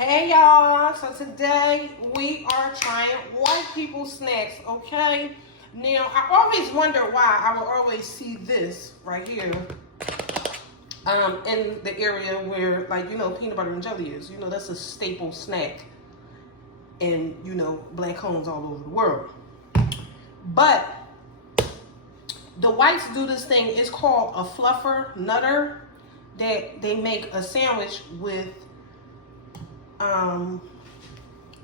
Hey y'all, so today we are trying white people snacks, okay? Now, I always wonder why I will always see this right here in the area where, like, peanut butter and jelly is. That's a staple snack in, black homes all over the world. But the whites do this thing, it's called a fluffernutter, that they make a sandwich with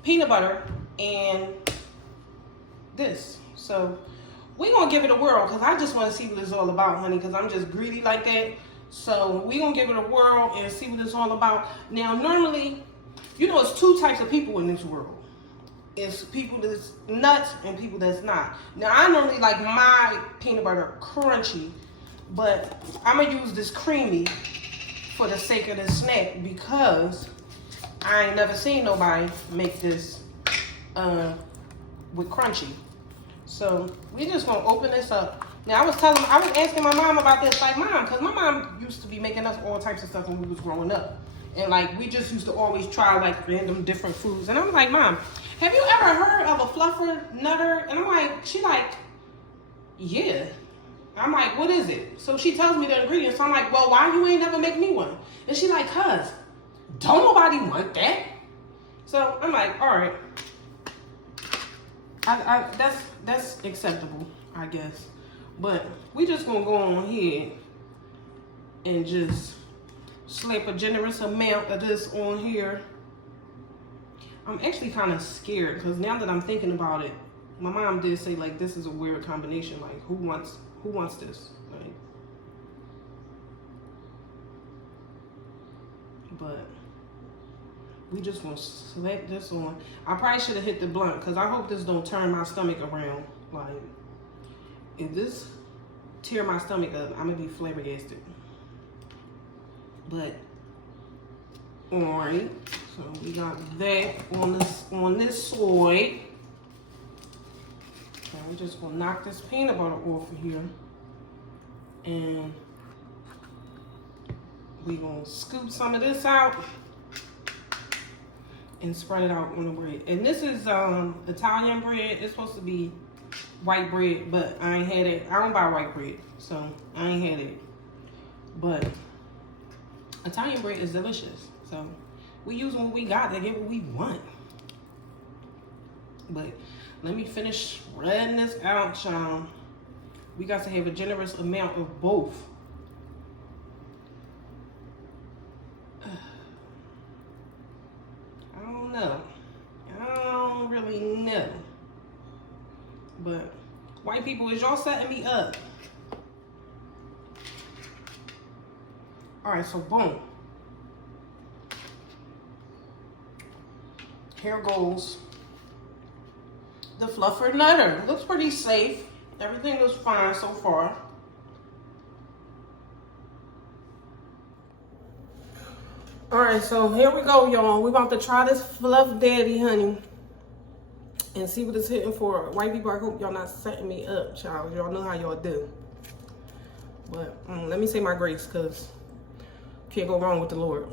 peanut butter and this. So we're gonna give it a whirl because I just want to see what it's all about, honey, because I'm just greedy like that. So we're gonna give it a whirl and see what it's all about. Now, normally, it's two types of people in this world. It's people that's nuts and people that's not. Now, I normally like my peanut butter crunchy, but I'm gonna use this creamy for the sake of this snack because I ain't never seen nobody make this with crunchy. So we just gonna open this up. Now I was asking my mom about this, like, Mom, because my mom used to be making us all types of stuff when we was growing up. And like we just used to always try like random different foods. And I'm like, Mom, have you ever heard of a fluffernutter? And I'm like, she like, yeah. I'm like, what is it? So she tells me the ingredients. So I'm like, well, why you ain't never make me one? And she like, cuz, don't nobody want that. So I'm like, all right. That's acceptable, I guess. But we just gonna go on ahead and just slap a generous amount of this on here. I'm actually kind of scared because now that I'm thinking about it, my mom did say like this is a weird combination. Like who wants this? Like, but we just gonna slap this on. I probably should have hit the blunt because I hope this don't turn my stomach around. Like, if this tear my stomach up, I'm gonna be flabbergasted. But alright, so we got that on this side. Okay, I'm just gonna knock this peanut butter off of here, and we gonna scoop some of this out and spread it out on the bread. And this is Italian bread. It's supposed to be white bread, but I ain't had it. I don't buy white bread, so I ain't had it. But Italian bread is delicious. So we use what we got to get what we want. But let me finish spreading this out, child. We got to have a generous amount of both. I don't know. I don't really know. But white people, is y'all setting me up? All right, so boom. Here goes the fluffernutter. Looks pretty safe. Everything looks fine so far. All right, so here we go, y'all. We about to try this Fluff Daddy, honey, and see what it's hitting for. White people, I hope y'all not setting me up, child. Y'all know how y'all do. But let me say my grace, because can't go wrong with the Lord.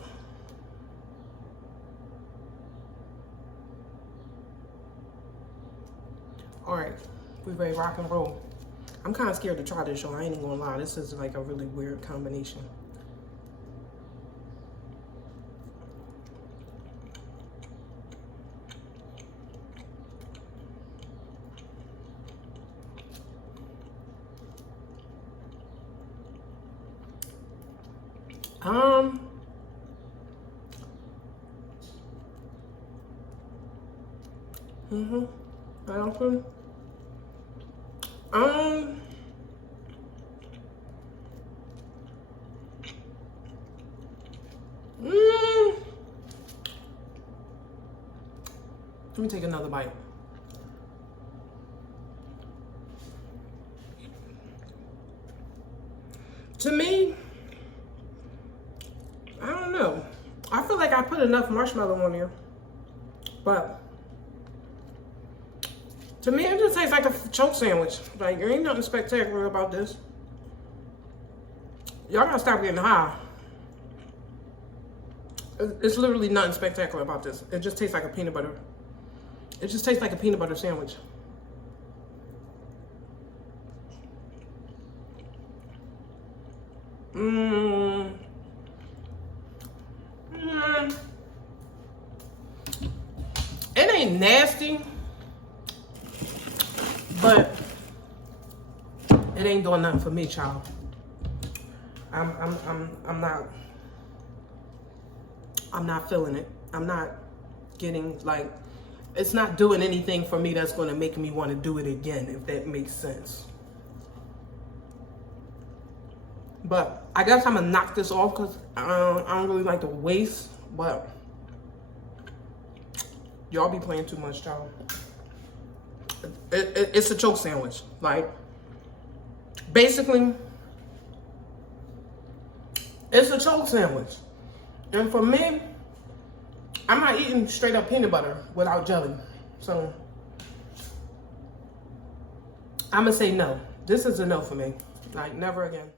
All right, we ready to rock and roll. I'm kind of scared to try this, y'all. I ain't even gonna lie. This is like a really weird combination. Let me take another bite. To me, I don't know. I feel like I put enough marshmallow on here, but to me, it just tastes like a choke sandwich. Like, there ain't nothing spectacular about this. Y'all gotta stop getting high. It's literally nothing spectacular about this. It just tastes like a peanut butter. It just tastes like a peanut butter sandwich. It ain't nasty, but it ain't doing nothing for me, child. I'm not feeling it. I'm not getting, like, it's not doing anything for me that's going to make me want to do it again, if that makes sense. But I guess I'm going to knock this off because I don't really like to waste, but y'all be playing too much, child. It's a choke sandwich. Like, basically, it's a choke sandwich. And for me, I'm not eating straight up peanut butter without jelly. So, I'm going to say no. This is a no for me. Like, never again.